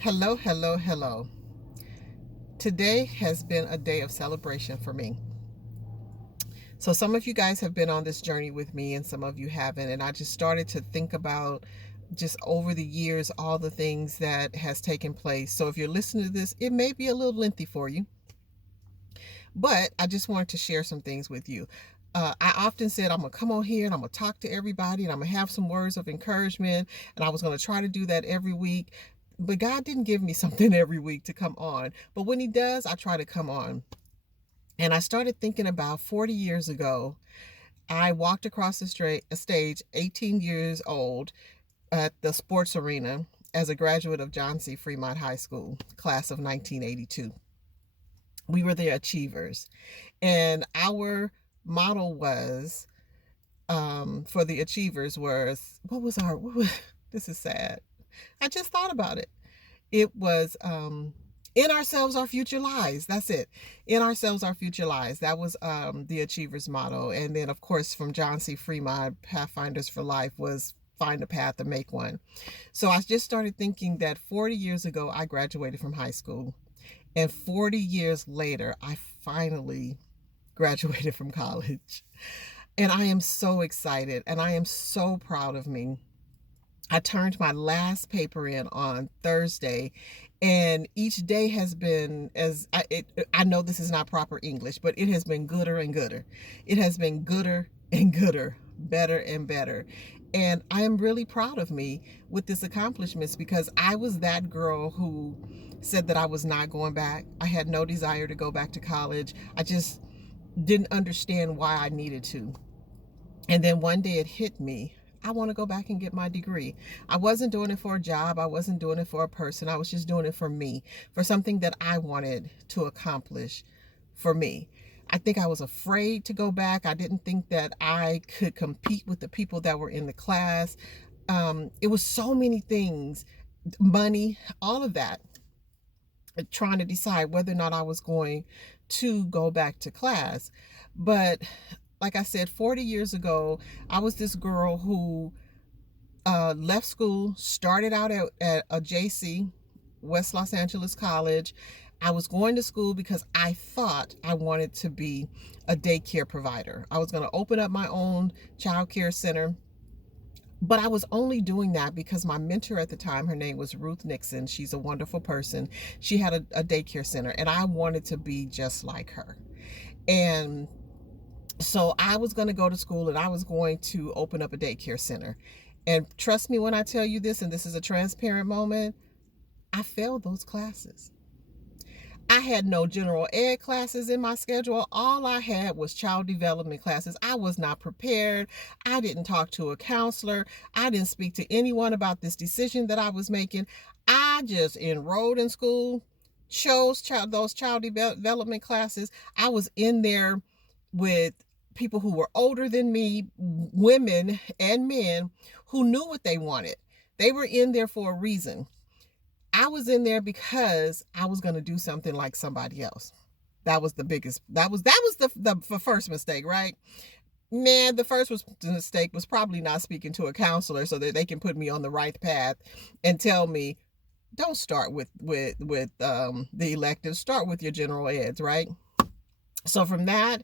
Hello, hello, hello. Today has been a day of celebration for me. So, some of you guys have been on this journey with me, and some of you haven't. And I just started to think about just over the years all the things that has taken place. So, if you're listening to this, it may be a little lengthy for you, but I just wanted to share some things with you. I often said I'm gonna come on here and I'm gonna talk to everybody and I'm gonna have some words of encouragement, and I was gonna try to do that every week. But God didn't give me something every week to come on. But when He does, I try to come on. And I started thinking about 40 years ago, I walked across the stage, 18 years old, at the sports arena as a graduate of John C. Fremont High School, class of 1982. We were the Achievers. And our motto was, for the Achievers was, this is sad. I just thought about it. It was, in ourselves, our future lies. That's it. In ourselves, our future lies. That was the Achievers motto. And then, of course, from John C. Fremont, Pathfinders for Life was find a path to make one. So I just started thinking that 40 years ago, I graduated from high school. And 40 years later, I finally graduated from college. And I am so excited and I am so proud of me. I turned my last paper in on Thursday, and each day has been I know this is not proper English, but it has been gooder and gooder. It has been gooder and gooder, better and better. And I am really proud of me with this accomplishments because I was that girl who said that I was not going back. I had no desire to go back to college. I just didn't understand why I needed to. And then one day it hit me. I want to go back and get my degree. I wasn't doing it for a job. I wasn't doing it for a person. I was just doing it for me, for something that I wanted to accomplish for me. I think I was afraid to go back. I didn't think that I could compete with the people that were in the class. It was so many things, money, all of that, trying to decide whether or not I was going to go back to class. But like I said, 40 years ago, I was this girl who left school, started out at a JC, West Los Angeles College. I was going to school because I thought I wanted to be a daycare provider. I was going to open up my own child care center. But I was only doing that because my mentor at the time, her name was Ruth Nixon. She's a wonderful person. She had a daycare center, and I wanted to be just like her. And so I was going to go to school and I was going to open up a daycare center. And trust me when I tell you this, and this is a transparent moment, I failed those classes. I had no general ed classes in my schedule. All I had was child development classes. I was not prepared. I didn't talk to a counselor. I didn't speak to anyone about this decision that I was making. I just enrolled in school, chose those child development classes. I was in there with people who were older than me, women and men who knew what they wanted. They were in there for a reason. I was in there because I was going to do something like somebody else. That was the biggest, that was the first mistake, right? Man, the first mistake was probably not speaking to a counselor so that they can put me on the right path and tell me, don't start with the electives, start with your general eds, right? So from that,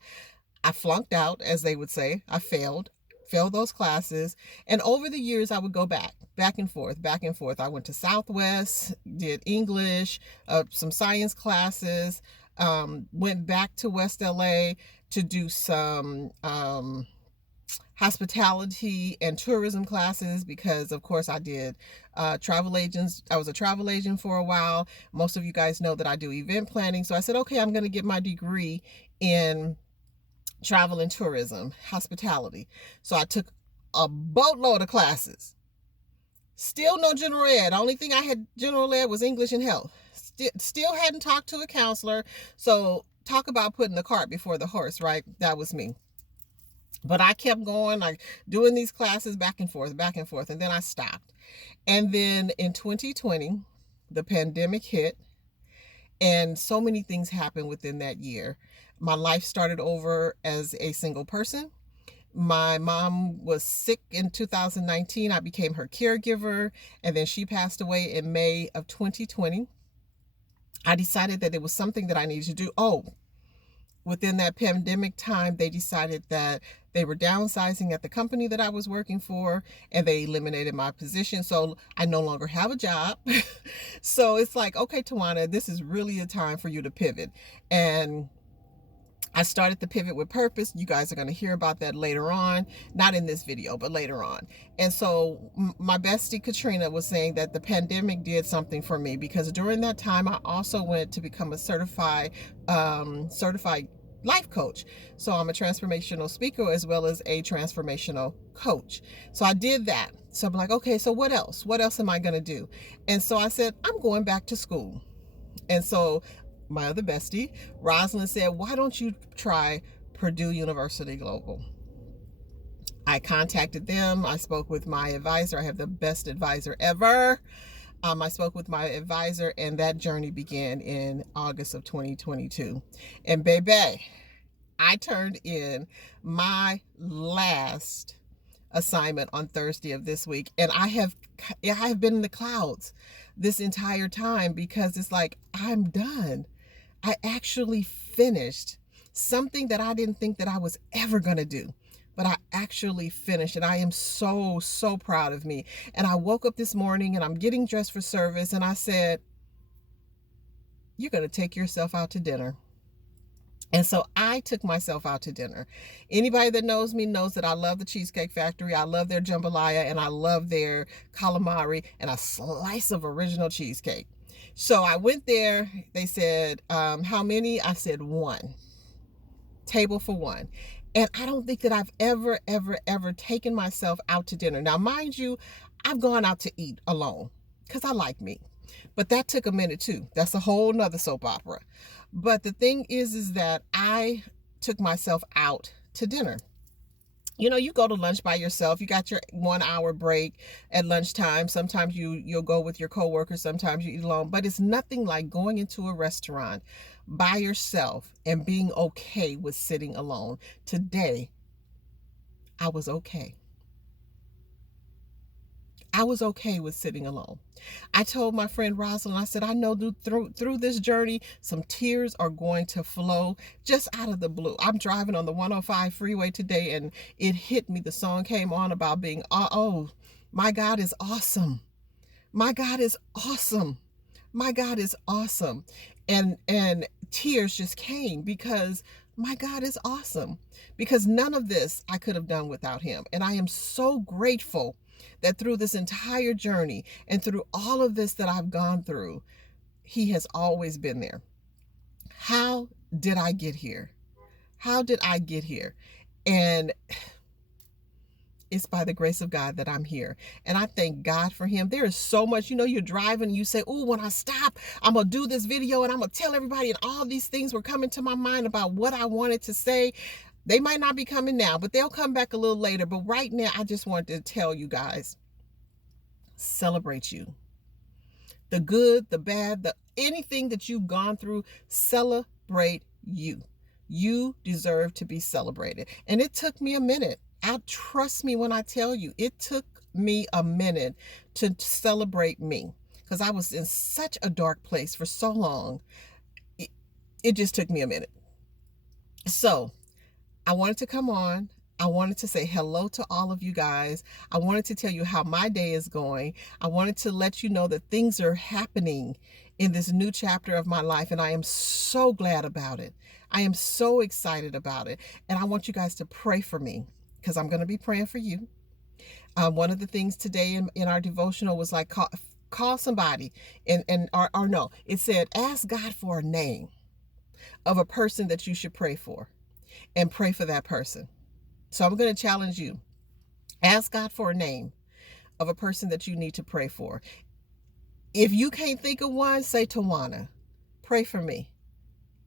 I flunked out, as they would say. I failed those classes. And over the years, I would go back and forth, back and forth. I went to Southwest, did English, some science classes, went back to West LA to do some hospitality and tourism classes because, of course, I did travel agents. I was a travel agent for a while. Most of you guys know that I do event planning. So I said, okay, I'm going to get my degree in travel and tourism, hospitality. So I took a boatload of classes. Still no general ed. The only thing I had general ed was English and health. Still hadn't talked to a counselor. So talk about putting the cart before the horse, right? That was me. But I kept going, like doing these classes back and forth, and then I stopped. And then in 2020, the pandemic hit, and so many things happened within that year. My life started over as a single person. My mom was sick in 2019. I became her caregiver, and then she passed away in May of 2020. I decided that it was something that I needed to do. Oh, within that pandemic time, they decided that they were downsizing at the company that I was working for, and they eliminated my position. So I no longer have a job. So it's like, okay, Tawana, this is really a time for you to pivot. And I started the pivot with purpose. You guys are going to hear about that later on, not in this video, but later on. And so my bestie Katrina was saying that the pandemic did something for me, because during that time I also went to become a certified life coach. So I'm a transformational speaker as well as a transformational coach. So I did that. So I'm like, okay, so what else? What else am I going to do? And so I said, I'm going back to school. And so my other bestie, Rosalind, said, why don't you try Purdue University Global? I contacted them. I spoke with my advisor. I have the best advisor ever. I spoke with my advisor, and that journey began in August of 2022. And baby, I turned in my last assignment on Thursday of this week, and I have been in the clouds this entire time, because it's like, I'm done. I actually finished something that I didn't think that I was ever going to do, but I actually finished, and I am so, so proud of me. And I woke up this morning and I'm getting dressed for service, and I said, you're going to take yourself out to dinner. And so I took myself out to dinner. Anybody that knows me knows that I love the Cheesecake Factory. I love their jambalaya, and I love their calamari and a slice of original cheesecake. So I went there. They said, how many? I said one. Table for one. And I don't think that I've ever, ever, ever taken myself out to dinner. Now, mind you, I've gone out to eat alone because I like meat. But that took a minute too. That's a whole nother soap opera. But the thing is that I took myself out to dinner. You know, you go to lunch by yourself. You got your 1 hour break at lunchtime. Sometimes you'll go with your coworkers. Sometimes you eat alone. But it's nothing like going into a restaurant by yourself and being okay with sitting alone. Today, I was okay. I was okay with sitting alone. I told my friend Rosalind, I said, I know through this journey, some tears are going to flow just out of the blue. I'm driving on the 105 freeway today, and it hit me. The song came on about being, oh, my God is awesome. My God is awesome. My God is awesome. And tears just came, because my God is awesome. Because none of this I could have done without him. And I am so grateful that through this entire journey and through all of this that I've gone through, he has always been there. How did I get here? How did I get here? And it's by the grace of God that I'm here. And I thank God for him. There is so much, you're driving and you say, oh, when I stop, I'm going to do this video and I'm going to tell everybody. And all these things were coming to my mind about what I wanted to say. They might not be coming now, but they'll come back a little later. But right now, I just wanted to tell you guys, celebrate you. The good, the bad, anything that you've gone through, celebrate you. You deserve to be celebrated. And it took me a minute. Trust me when I tell you, it took me a minute to celebrate me, because I was in such a dark place for so long. It just took me a minute. So I wanted to come on. I wanted to say hello to all of you guys. I wanted to tell you how my day is going. I wanted to let you know that things are happening in this new chapter of my life, and I am so glad about it. I am so excited about it. And I want you guys to pray for me, because I'm going to be praying for you. One of the things today in our devotional was like, call somebody, or no, it said, ask God for a name of a person that you should pray for, and pray for that person. So I'm going to challenge you. Ask God for a name of a person that you need to pray for. If you can't think of one, say, Tawana, pray for me.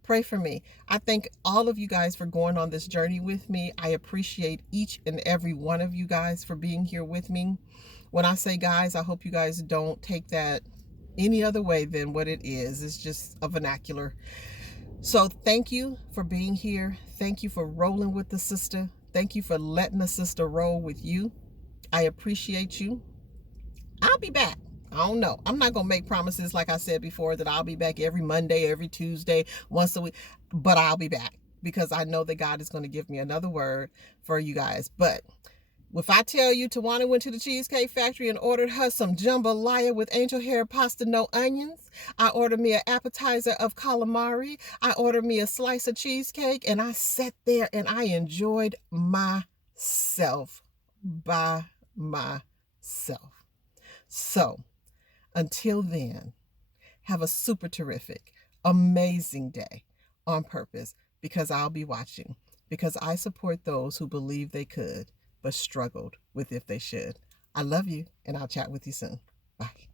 Pray for me. I thank all of you guys for going on this journey with me. I appreciate each and every one of you guys for being here with me. When I say guys, I hope you guys don't take that any other way than what it is. It's just a vernacular. So thank you for being here. Thank you for rolling with the sister. Thank you for letting a sister roll with you. I appreciate you. I'll be back. I don't know. I'm not going to make promises, like I said before, that I'll be back every Monday, every Tuesday, once a week, but I'll be back because I know that God is going to give me another word for you guys. But if I tell you Tawana went to the Cheesecake Factory and ordered her some jambalaya with angel hair pasta, no onions, I ordered me an appetizer of calamari, I ordered me a slice of cheesecake, and I sat there and I enjoyed myself by myself. So, until then, have a super terrific, amazing day on purpose, because I'll be watching, because I support those who believe they could but struggled with if they should. I love you, and I'll chat with you soon. Bye.